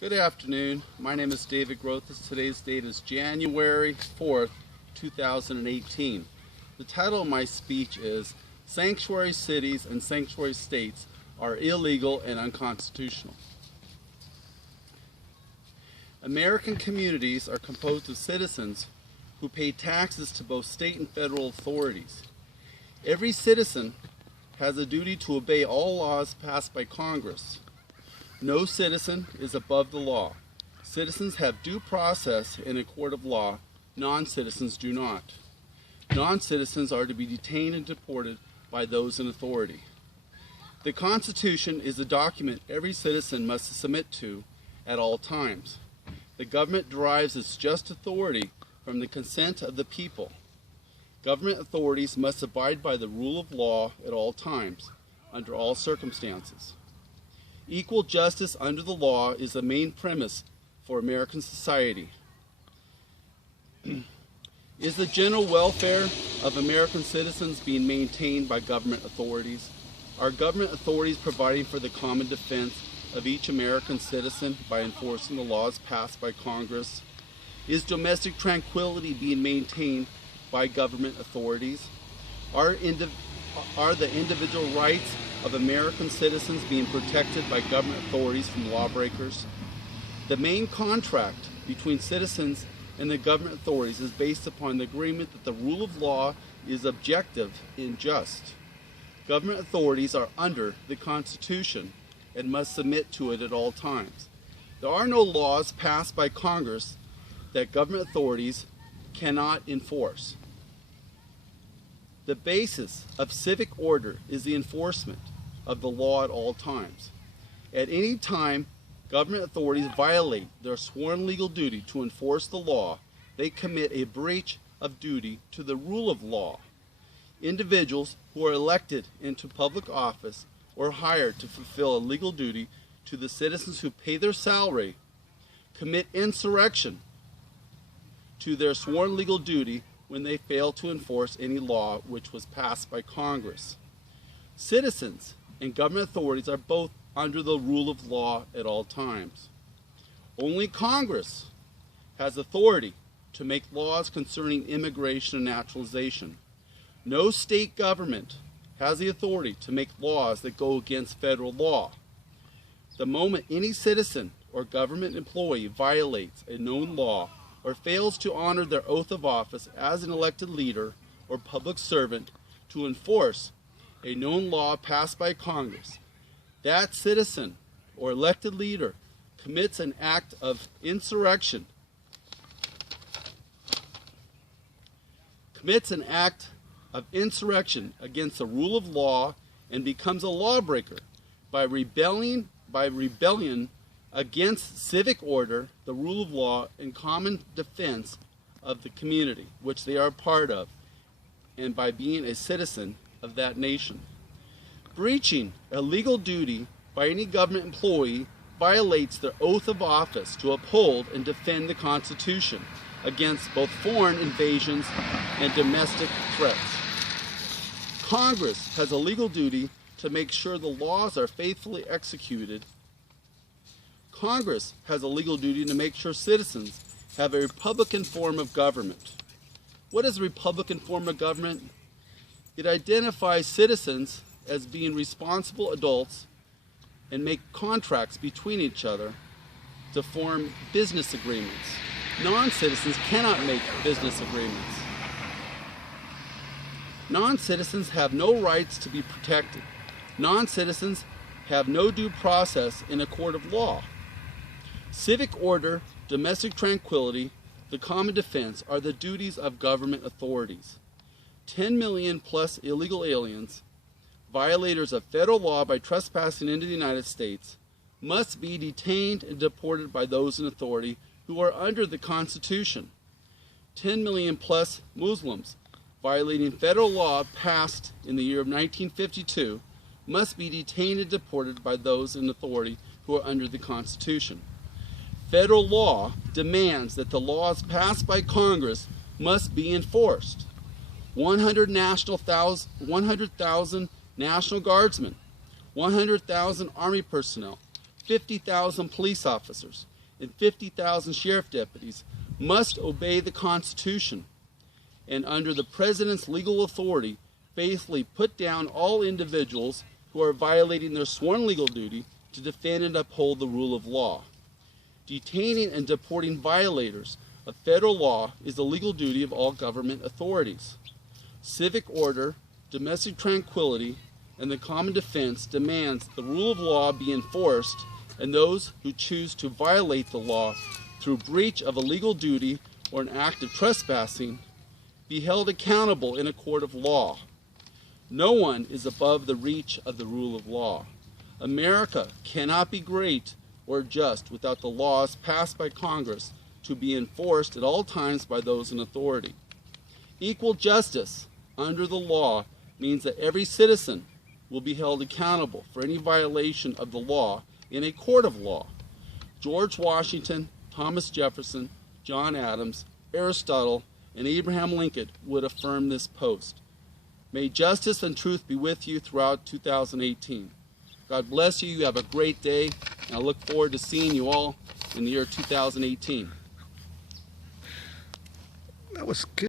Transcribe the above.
Good afternoon. My name is David Grothus. Today's date is January 4th, 2018. The title of my speech is Sanctuary Cities and Sanctuary States are Illegal and Unconstitutional. American communities are composed of citizens who pay taxes to both state and federal authorities. Every citizen has a duty to obey all laws passed by Congress. No citizen is above the law. Citizens have due process in a court of law. Non-citizens do not. Non-citizens are to be detained and deported by those in authority. The Constitution is a document every citizen must submit to at all times. The government derives its just authority from the consent of the people. Government authorities must abide by the rule of law at all times, under all circumstances. Equal justice under the law is the main premise for American society. Is the general welfare of American citizens being maintained by government authorities? Are government authorities providing for the common defense of each American citizen by enforcing the laws passed by Congress? Is domestic tranquility being maintained by government authorities? Are the individual rights of American citizens being protected by government authorities from lawbreakers? The main contract between citizens and the government authorities is based upon the agreement that the rule of law is objective and just. Government authorities are under the Constitution and must submit to it at all times. There are no laws passed by Congress that government authorities cannot enforce. The basis of civic order is the enforcement of the law at all times. At any time, government authorities violate their sworn legal duty to enforce the law, they commit a breach of duty to the rule of law. Individuals who are elected into public office or hired to fulfill a legal duty to the citizens who pay their salary commit insurrection to their sworn legal duty when they fail to enforce any law which was passed by Congress. Citizens and government authorities are both under the rule of law at all times. Only Congress has authority to make laws concerning immigration and naturalization. No state government has the authority to make laws that go against federal law. The moment any citizen or government employee violates a known law or fails to honor their oath of office as an elected leader or public servant to enforce a known law passed by Congress, that citizen or elected leader commits an act of insurrection, against the rule of law and becomes a lawbreaker by rebellion against civic order, the rule of law, and common defense of the community which they are a part of, and by being a citizen of that nation. Breaching a legal duty by any government employee violates their oath of office to uphold and defend the Constitution against both foreign invasions and domestic threats. Congress has a legal duty to make sure the laws are faithfully executed. Congress has a legal duty to make sure citizens have a Republican form of government. What is a Republican form of government? It identifies citizens as being responsible adults and make contracts between each other to form business agreements. Non-citizens cannot make business agreements. Non-citizens have no rights to be protected. Non-citizens have no due process in a court of law. Civic order, domestic tranquility, the common defense are the duties of government authorities. 10 million plus illegal aliens, violators of federal law by trespassing into the United States, must be detained and deported by those in authority who are under the Constitution. 10 million plus Muslims, violating federal law passed in the year of 1952, must be detained and deported by those in authority who are under the Constitution. Federal law demands that the laws passed by Congress must be enforced. 100,000 National Guardsmen, 100,000 Army personnel, 50,000 police officers and 50,000 sheriff deputies must obey the Constitution and, under the President's legal authority, faithfully put down all individuals who are violating their sworn legal duty to defend and uphold the rule of law. Detaining and deporting violators of federal law is the legal duty of all government authorities. Civic order, domestic tranquility, and the common defense demands the rule of law be enforced, and those who choose to violate the law through breach of a legal duty or an act of trespassing be held accountable in a court of law. No one is above the reach of the rule of law. America cannot be great or just without the laws passed by Congress to be enforced at all times by those in authority. Equal justice under the law means that every citizen will be held accountable for any violation of the law in a court of law. George Washington, Thomas Jefferson, John Adams, Aristotle, and Abraham Lincoln would affirm this post. May justice and truth be with you throughout 2018. God bless you. You have a great day, and I look forward to seeing you all in the year 2018. That was good.